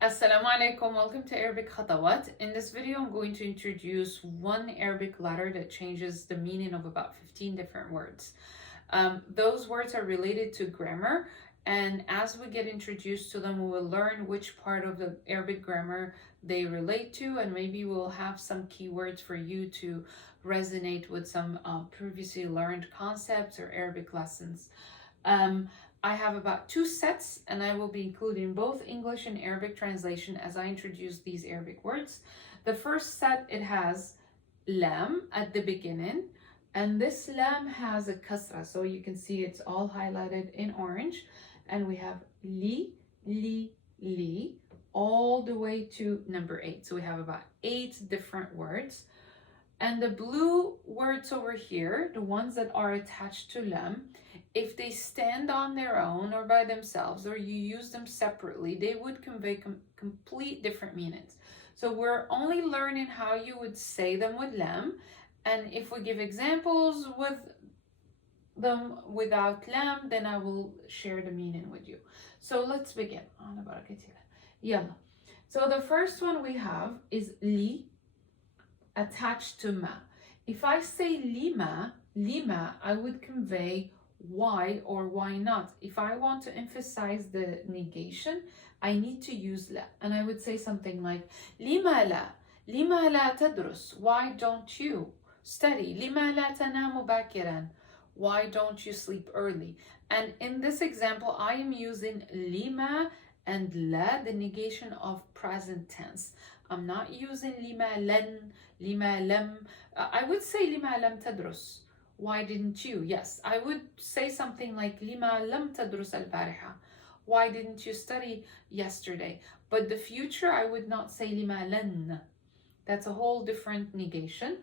Assalamu alaikum, welcome to Arabic Khatawaat. In this video, I'm going to introduce one Arabic letter that changes the meaning of about 15 different words. Those words are related to grammar, and as we get introduced to them, we will learn which part of the Arabic grammar they relate to, and maybe we'll have some keywords for you to resonate with some previously learned concepts or Arabic lessons. I have about 2 sets, and I will be including both English and Arabic translation as I introduce these Arabic words. The first set, it has Laam at the beginning, and this Laam has a Kasra, so you can see it's all highlighted in orange, and we have li, all the way to number 8. So we have about 8 different words. And the blue words over here, the ones that are attached to Laam, if they stand on their own or by themselves, or you use them separately, they would convey complete different meanings. So we're only learning how you would say them with Laam, and if we give examples with them without Laam, then I will share the meaning with you. So let's begin. Yalla. So the first one we have is li attached to ma. If I say lima, I would convey why or why not. If I want to emphasize the negation, I need to use la. And I would say something like, lima la tadrus, why don't you study? Lima la tanamu bakiran, why don't you sleep early? And in this example, I am using lima and la, the negation of present tense. I'm not using lima len, lima lam. I would say lima lam tadrus. Why didn't you? Yes, I would say something like lima lam tadrus al-bariha. Why didn't you study yesterday? But the future, I would not say lima len. That's a whole different negation.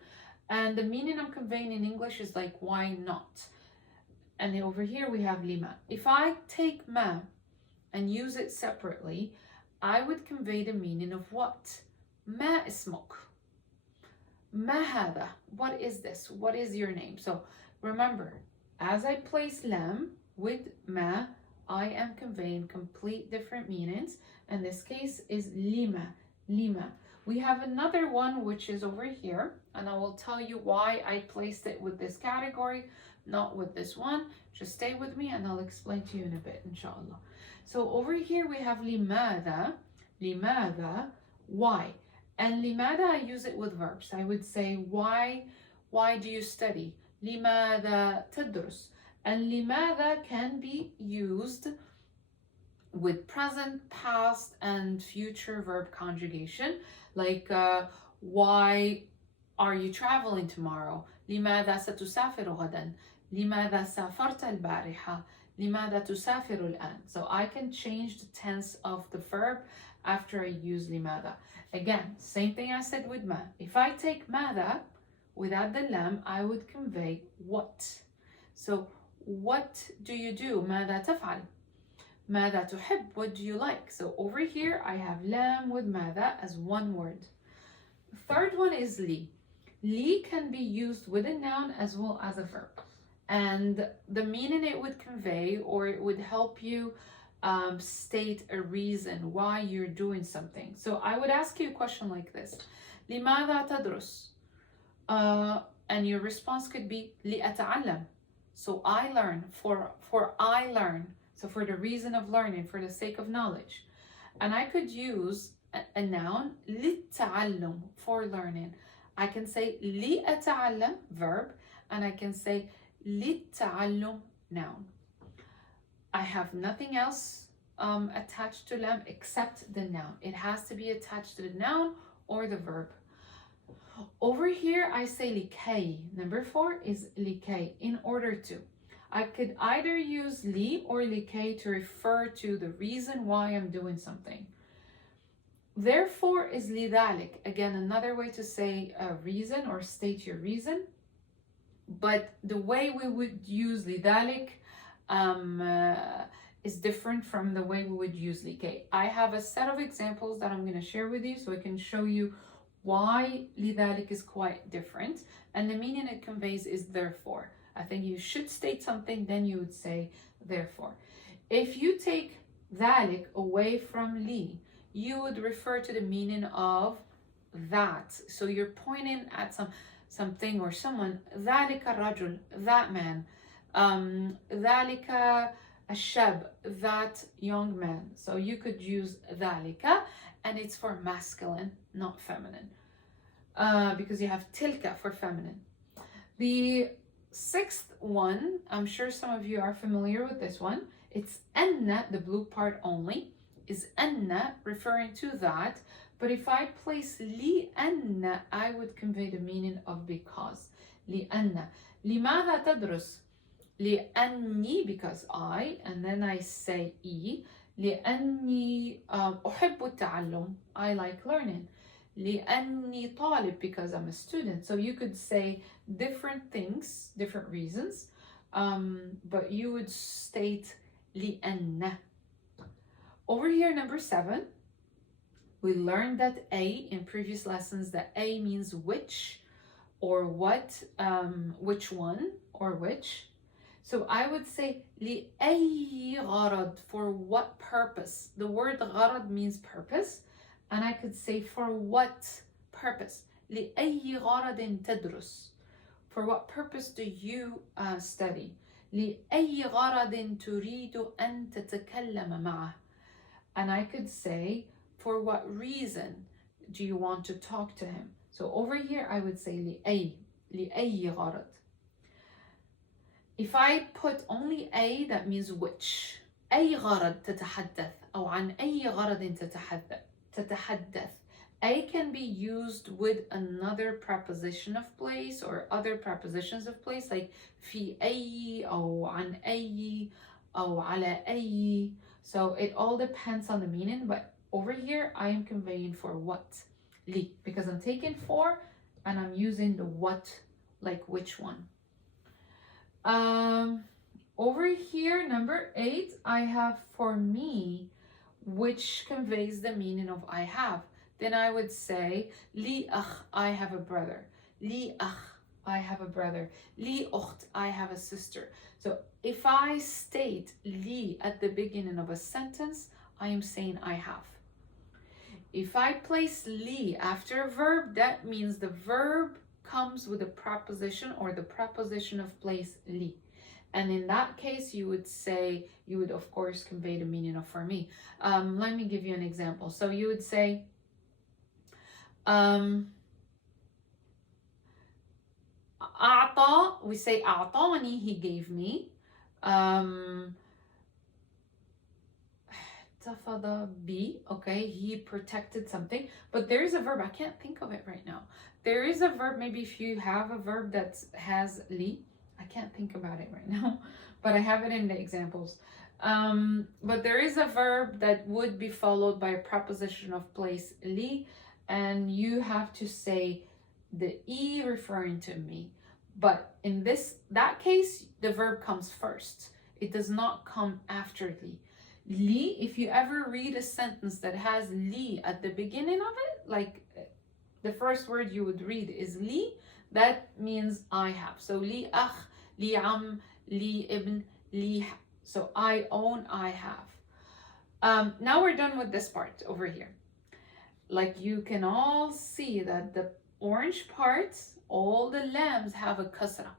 And the meaning I'm conveying in English is like, why not? And over here we have lima. If I take ma and use it separately, I would convey the meaning of what? Ma ismuk. Ma hada. What is this? What is your name? So remember, as I place lam with ma, I am conveying complete different meanings. And this case is lima. We have another one which is over here, and I will tell you why I placed it with this category, not with this one. Just stay with me and I'll explain to you in a bit, inshallah. So over here we have limada, why? And limada, I use it with verbs. I would say, why do you study? Limada tadrus. And limada can be used with present, past, and future verb conjugation. Like, why are you traveling tomorrow? لماذا ستسافر غدا? لماذا سافرت البارحة? لماذا تسافر الآن? So I can change the tense of the verb after I use لماذا. Again, same thing I said with ma. If I take ماذا without the lam, I would convey what. So what do you do? ماذا تفعل? ماذا تحب? What do you like? So over here I have lam with ماذا as one word. The third one is li. Li can be used with a noun as well as a verb. And the meaning it would convey, or it would help you state a reason why you're doing something. So I would ask you a question like this. لماذا تدرس? And your response could be لأتعلم. So I learn, for I learn. So for the reason of learning, for the sake of knowledge. And I could use a noun, للتعلم, for learning. I can say لأتعلم, verb, and I can say للتعلم, noun. I have nothing else attached to lam except the noun. It has to be attached to the noun or the verb. Over here, I say likay. Number 4 is likay, in order to. I could either use li or likay to refer to the reason why I'm doing something. Therefore is lidalik. Again, another way to say a reason or state your reason. But the way we would use lidalik is different from the way we would use likay. I have a set of examples that I'm going to share with you so I can show you why lidalik is quite different. And the meaning it conveys is therefore. I think you should state something, then you would say therefore. If you take ذلك away from li, you would refer to the meaning of that. So you're pointing at something or someone. ذلك الرجل, that man. ذلك الشاب, that young man. So you could use ذلك, and it's for masculine, not feminine. Because you have tilka for feminine. The sixth one, I'm sure some of you are familiar with this one. It's anna, the blue part only, is anna, referring to that. But if I place li anna, I would convey the meaning of because. Li anna. لماذا تدرس? لأني, because I, and then I say e. لأني أحب التعلم, I like learning. لأني طالب, because I'm a student. So you could say different things, different reasons, but you would state لأن. Over here, number 7, we learned that A in previous lessons, that A means which or what, which one or which. So I would say لأي غرض, for what purpose. The word غرض means purpose, and I could say for what purpose. لأي غرض تدرس, for what purpose do you study. لأي غرض تريد أن تتكلم معه, and I could say for what reason do you want to talk to him. So over here I would say لأي غرض. If I put only A, that means which. أي غرض تتحدث, أو عن أي غرض تتحدث. A can be used with another preposition of place or other prepositions of place, like في أي أو عن أي أو على أي. So it all depends on the meaning, but over here I am conveying for what. li, because I'm taking for and I'm using the what, like which one. Over here, number 8, I have for me, which conveys the meaning of I have. Then I would say li akh, I have a brother. Li akh, I have a brother. Li ukht, I have a sister. So if I state li at the beginning of a sentence, I am saying I have. If I place li after a verb, that means the verb comes with a preposition or the preposition of place li. And in that case, you would say, you would of course convey the meaning of for me. Let me give you an example. So you would say, أعطى, we say أعطاني, he gave me. Tafada bi, okay, he protected something. But there is a verb, I can't think of it right now. There is a verb, maybe if you have a verb that has li, I can't think about it right now, but I have it in the examples. But there is a verb that would be followed by a preposition of place li, and you have to say the e referring to me. But in that case, the verb comes first. It does not come after li. Li, if you ever read a sentence that has li at the beginning of it, like the first word you would read is li, that means I have. So li akh, li am, li ibn, li. So I own, I have. Now we're done with this part over here. Like you can all see that the orange parts, all the lambs have a kasra.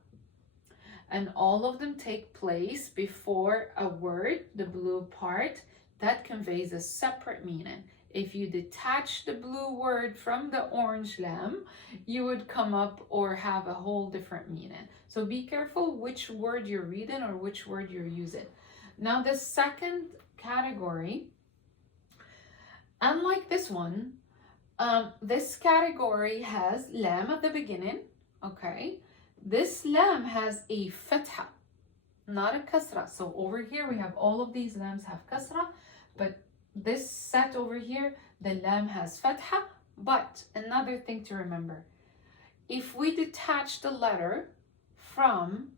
And all of them take place before a word, the blue part, that conveys a separate meaning. If you detach the blue word from the orange lamb, you would come up or have a whole different meaning. So be careful which word you're reading or which word you're using. Now the second category, unlike this one, this category has lam at the beginning, okay? This lam has a fatha, not a kasra. So over here we have all of these lambs have kasra, but this set over here, the lam has fatha. But another thing to remember, if we detach the letter from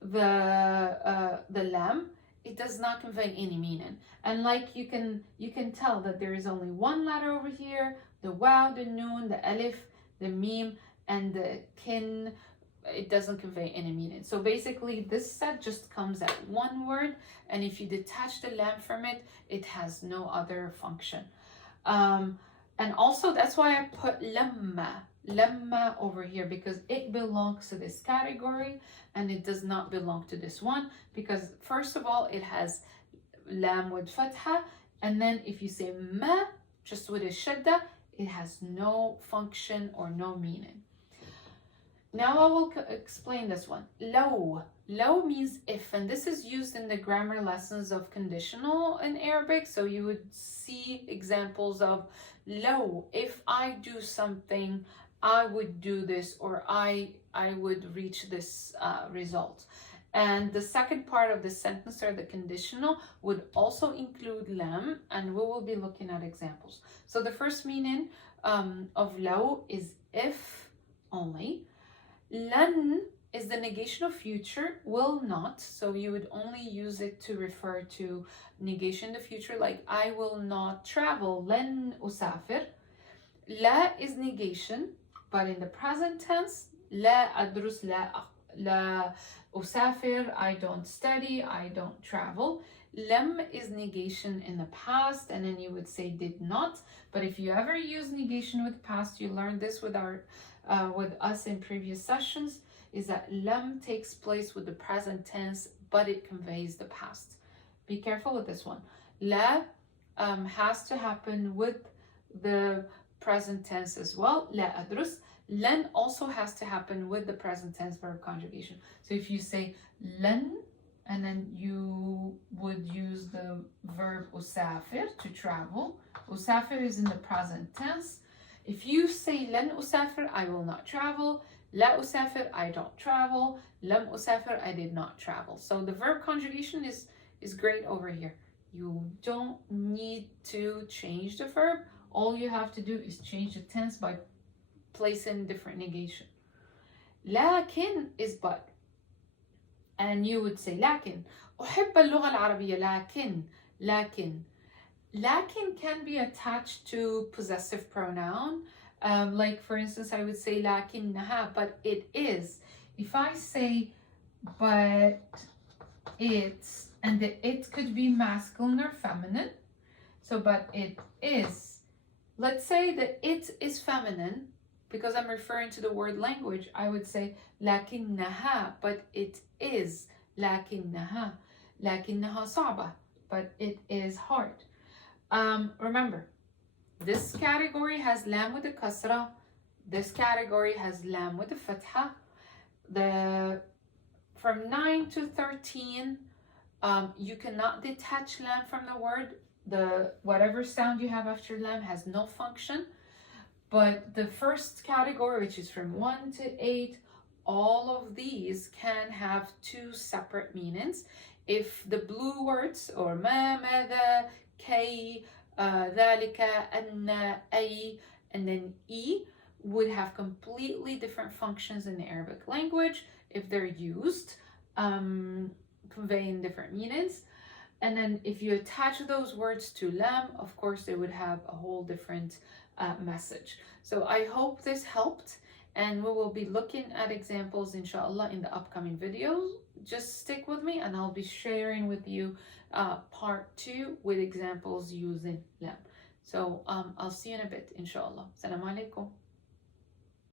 the lam, it does not convey any meaning. And like you can tell that there is only one letter over here, the waw, the noon, the alif, the meme, and the kin, it doesn't convey any meaning. So basically this set just comes at one word, and if you detach the lam from it, it has no other function. And also that's why I put lamma over here, because it belongs to this category and it does not belong to this one, because first of all it has lam with fatha, and then if you say ma just with a shadda, it has no function or no meaning. Now I will explain this one. Law. Law means if, and this is used in the grammar lessons of conditional in Arabic. So you would see examples of law. If I do something, I would do this, or I would reach this result. And the second part of the sentence, or the conditional, would also include lam, and we will be looking at examples. So the first meaning of law is if only. Lan is the negation of future, will not. So you would only use it to refer to negation in the future, like I will not travel. Lan usafir. La is negation, but in the present tense. La adrus, la usafir, I don't study, I don't travel. Lam is negation in the past, and then you would say did not. But if you ever use negation with past, you learned this with us in previous sessions, is that lam takes place with the present tense, but it conveys the past. Be careful with this one. La has to happen with the present tense as well. La adrus. Lan also has to happen with the present tense verb conjugation. So if you say lan, and then you would use the verb usafir, to travel. Usafir is in the present tense. If you say lan usafir, I will not travel. La usafir, I don't travel. Lam usafir, I did not travel. So the verb conjugation is great over here. You don't need to change the verb. All you have to do is change the tense by placing different negation. Lakin is but. And you would say لكن أحب اللغة العربية لكن can be attached to possessive pronoun. Like for instance, I would say لكنها, but it is. If I say but it's, and the it could be masculine or feminine. So but it is. Let's say that it is feminine, because I'm referring to the word language. I would say لكنها, but it is. لكنها صعبة, but it is hard. Remember, this category has lam with the kasra. This category has lam with the fatha. From 9 to 13, you cannot detach lam from the word. Whatever sound you have after lam has no function. But the first category, which is from 1 to 8, all of these can have two separate meanings. If the blue words, or ma, mada, kay, dhalika, anna, ay, and then e, would have completely different functions in the Arabic language if they're used, conveying different meanings. And then if you attach those words to lam, of course, they would have a whole different message. So I hope this helped, and we will be looking at examples inshallah in the upcoming videos. Just stick with me, and I'll be sharing with you part 2 with examples using lam. So I'll see you in a bit inshallah. Assalamu alaikum.